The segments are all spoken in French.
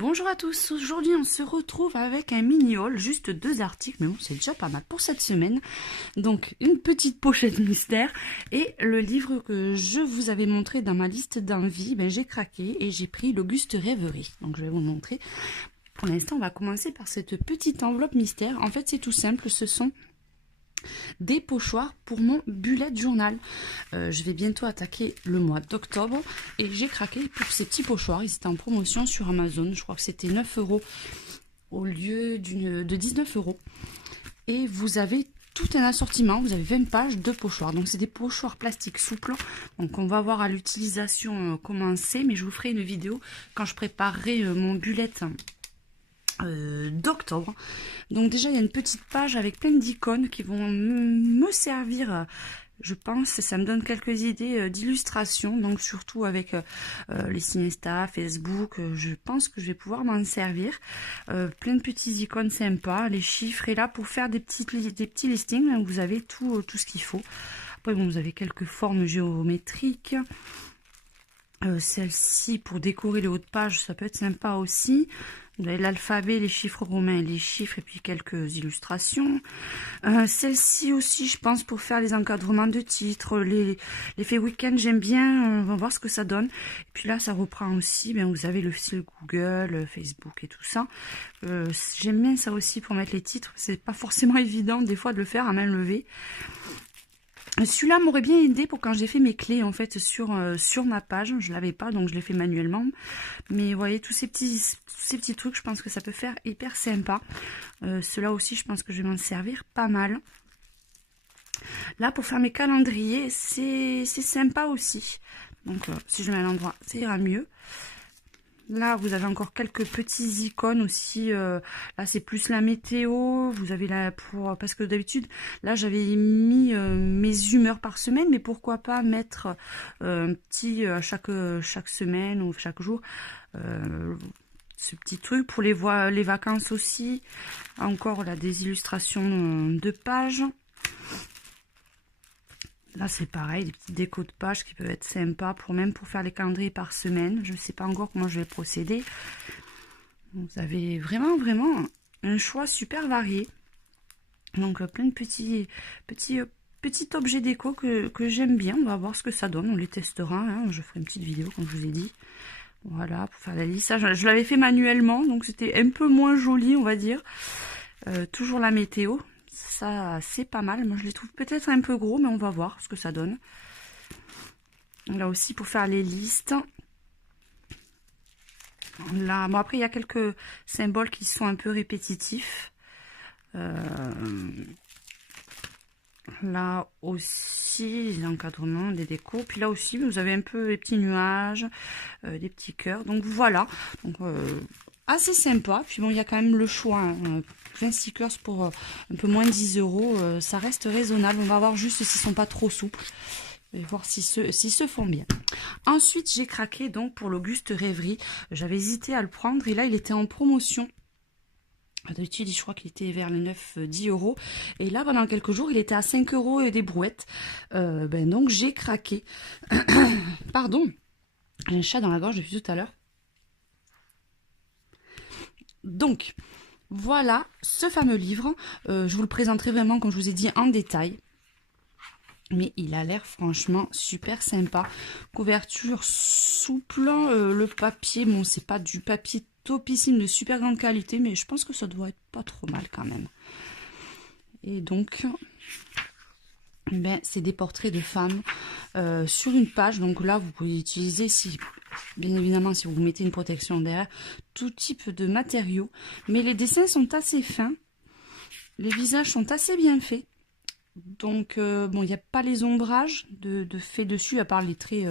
Bonjour à tous, aujourd'hui on se retrouve avec un mini haul, juste 2 articles, mais bon c'est déjà pas mal pour cette semaine. Donc une petite pochette mystère et le livre que je vous avais montré dans ma liste d'envie, j'ai craqué et j'ai pris l'Auguste Rêverie. Donc je vais vous montrer. Pour l'instant on va commencer par cette petite enveloppe mystère. En fait c'est tout simple, ce sont des pochoirs pour mon bullet journal. Je vais bientôt attaquer le mois d'octobre et j'ai craqué pour ces petits pochoirs. Ils étaient en promotion sur Amazon. Je crois que c'était 9 € au lieu de 19 €. Et vous avez tout un assortiment. Vous avez 20 pages de pochoirs. Donc c'est des pochoirs plastiques souples. Donc on va voir à l'utilisation comment c'est. Mais je vous ferai une vidéo quand je préparerai mon bullet d'octobre. Donc déjà il y a une petite page avec plein d'icônes qui vont me servir, je pense, ça me donne quelques idées d'illustration, donc surtout avec les Insta, Facebook, je pense que je vais pouvoir m'en servir. Plein de petits icônes sympas, les chiffres, et là pour faire des petits listings, vous avez tout ce qu'il faut. Après bon, vous avez quelques formes géométriques. Celle-ci pour décorer les hauts de page, ça peut être sympa aussi. Vous avez l'alphabet, les chiffres romains, les chiffres et puis quelques illustrations. Celle-ci aussi, je pense, pour faire les encadrements de titres, l'effet week-end, j'aime bien. On va voir ce que ça donne. Et puis là, ça reprend aussi. Vous avez le style Google, Facebook et tout ça. J'aime bien ça aussi pour mettre les titres. C'est pas forcément évident des fois de le faire à main levée. Celui-là m'aurait bien aidé pour quand j'ai fait mes clés en fait sur ma page. Je l'avais pas, donc je l'ai fait manuellement. Mais vous voyez, tous ces petits trucs, je pense que ça peut faire hyper sympa. Ceux-là aussi, je pense que je vais m'en servir pas mal. Là, pour faire mes calendriers, c'est sympa aussi. Donc, si je mets à l'endroit, ça ira mieux. Là, vous avez encore quelques petits icônes aussi. Là, c'est plus la météo. Vous avez là parce que d'habitude, là, j'avais mis mes humeurs par semaine, mais pourquoi pas mettre un petit chaque semaine ou chaque jour. Ce petit truc pour les vacances aussi. Encore là, des illustrations de pages. Là, c'est pareil, des petites décos de pages qui peuvent être sympas, même pour faire les calendriers par semaine. Je ne sais pas encore comment je vais procéder. Vous avez vraiment un choix super varié. Donc, plein de petits objets déco que j'aime bien. On va voir ce que ça donne. On les testera. Hein. Je ferai une petite vidéo, comme je vous ai dit. Voilà, pour faire la liste. Ça, je l'avais fait manuellement, donc c'était un peu moins joli, on va dire. Toujours la météo. Ça, c'est pas mal. Moi, je les trouve peut-être un peu gros, mais on va voir ce que ça donne. Là aussi, pour faire les listes. Là, bon, après, il y a quelques symboles qui sont un peu répétitifs. Là aussi, les encadrements, des décos. Puis là aussi, vous avez un peu les petits nuages, des petits cœurs. Donc, voilà. Donc, assez sympa. Puis bon, il y a quand même le choix. Hein. 20 stickers pour un peu moins de 10 €. Ça reste raisonnable. On va voir juste s'ils sont pas trop souples. Et voir s'ils se font bien. Ensuite, j'ai craqué donc pour l'Auguste Rêverie. J'avais hésité à le prendre et là, il était en promotion. D'habitude, je crois qu'il était vers les 9-10 €. Et là, pendant quelques jours, il était à 5 € et des brouettes. Donc, j'ai craqué. Pardon. J'ai un chat dans la gorge depuis tout à l'heure. Donc, voilà ce fameux livre. Je vous le présenterai vraiment, comme je vous ai dit, en détail. Mais il a l'air franchement super sympa. Couverture souple. Le papier, bon, c'est pas du papier topissime de super grande qualité, mais je pense que ça doit être pas trop mal quand même. Et donc, c'est des portraits de femmes sur une page. Donc là, vous pouvez utiliser, bien évidemment, si vous mettez une protection derrière, tout type de matériaux. Mais les dessins sont assez fins. Les visages sont assez bien faits. Donc, bon, il n'y a pas les ombrages de fait dessus, à part les traits,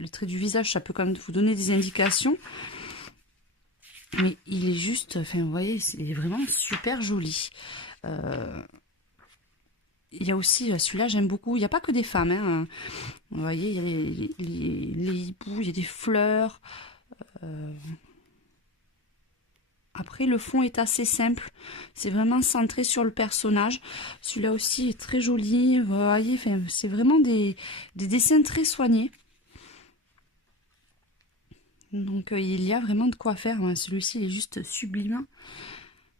les traits du visage, ça peut quand même vous donner des indications. Mais il est juste, enfin, vous voyez, il est vraiment super joli. Il y a aussi, celui-là, j'aime beaucoup. Il n'y a pas que des femmes, hein. Vous voyez, il y a les hiboux, il y a des fleurs. Après, le fond est assez simple. C'est vraiment centré sur le personnage. Celui-là aussi est très joli. Vous voyez, enfin, c'est vraiment des dessins très soignés. Donc il y a vraiment de quoi faire. Celui-ci il est juste sublime.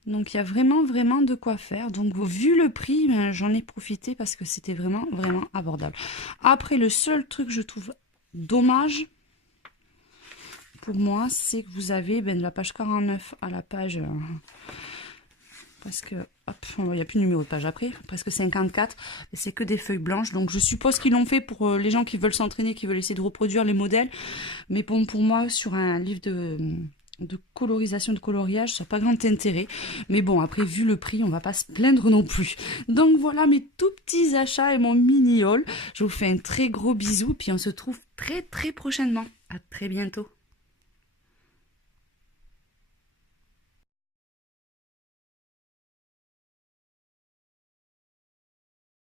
Donc il y a vraiment de quoi faire. Donc vu le prix, ben, j'en ai profité parce que c'était vraiment abordable. Après, le seul truc que je trouve dommage pour moi, c'est que vous avez de la page 49 à la page... parce que, hop, il n'y a plus de numéro de page après, presque 54, et c'est que des feuilles blanches. Donc je suppose qu'ils l'ont fait pour les gens qui veulent s'entraîner, qui veulent essayer de reproduire les modèles. Mais bon, pour moi, sur un livre de colorisation, de coloriage, ça n'a pas grand intérêt. Mais bon, après, vu le prix, on va pas se plaindre non plus. Donc voilà mes tout petits achats et mon mini haul. Je vous fais un très gros bisou, puis on se retrouve très prochainement. À très bientôt.